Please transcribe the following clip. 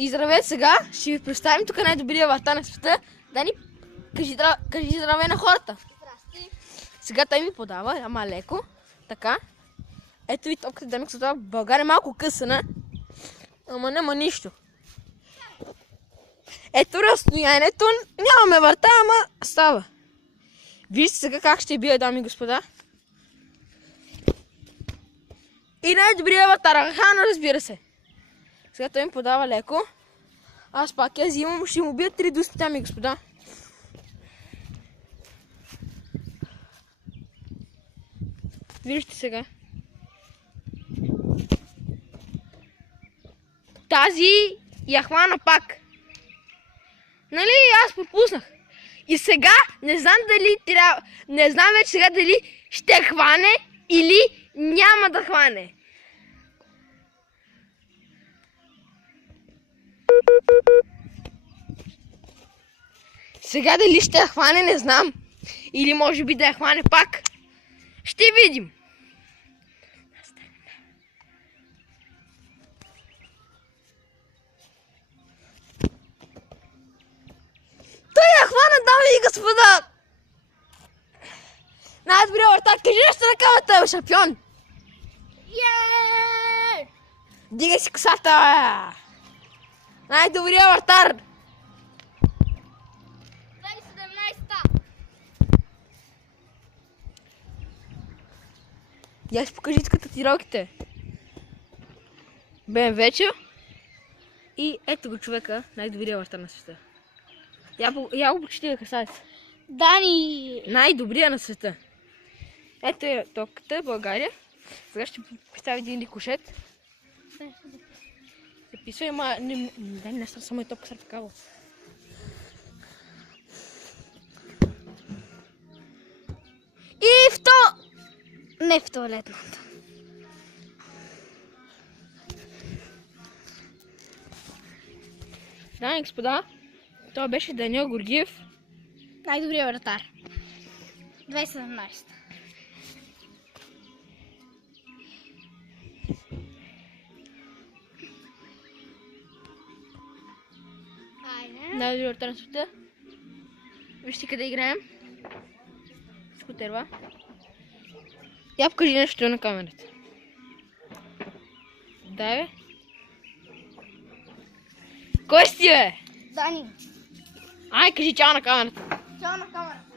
И здравейте, сега ще ви представим тук най-добрия врата на света. Дани, кажи здравей на хората. Здрасти. Сега той ми подава, ама леко, така. Ето ви топката, дами и господа, в България малко късана, ама няма нищо. Ето разстоянието, нямаме врата, ама става. Вижте сега как ще бие, дами и господа. И най-добрия вратар, Хано, разбира се. Сега той ми подава леко. Аз пак я взимам, ще му бия 3 дуспи, дами и господа. Вижте сега. Тази я хвана пак. Нали, аз пропуснах. И сега не знам дали трябва... Не знам вече сега дали ще хване или няма да хване. Сега дали ще я хване, не знам. Или може би да я хване пак. Ще видим. Той я хвана, дами и господа. Най-добрия вратар, кажи нещо на камерата, бе, шампион. Дигай си косата, бе. Най-добрия вратар. 2017-та. Я си покажи тук татуировките. БМВ-че. И ето го човека, най-добрия вратар на света. Я го почти, красавец. Дани. Най-добрия на света. Ето е топката, България. Сега ще представя един рикошет. Записвай, ама дай ми само и топка с ръкава. И не в туалетната. Дами и господа, това беше Даниел Георгиев. Най-добрия вратар. 2017. Най-добрия вратар на света. Вижте къде играем. Скутерва. Я покажи нещо на камерата. Дай, бе. Кой си, бе? Дани. Ай, кажи чао на камерата. Чао на камерата.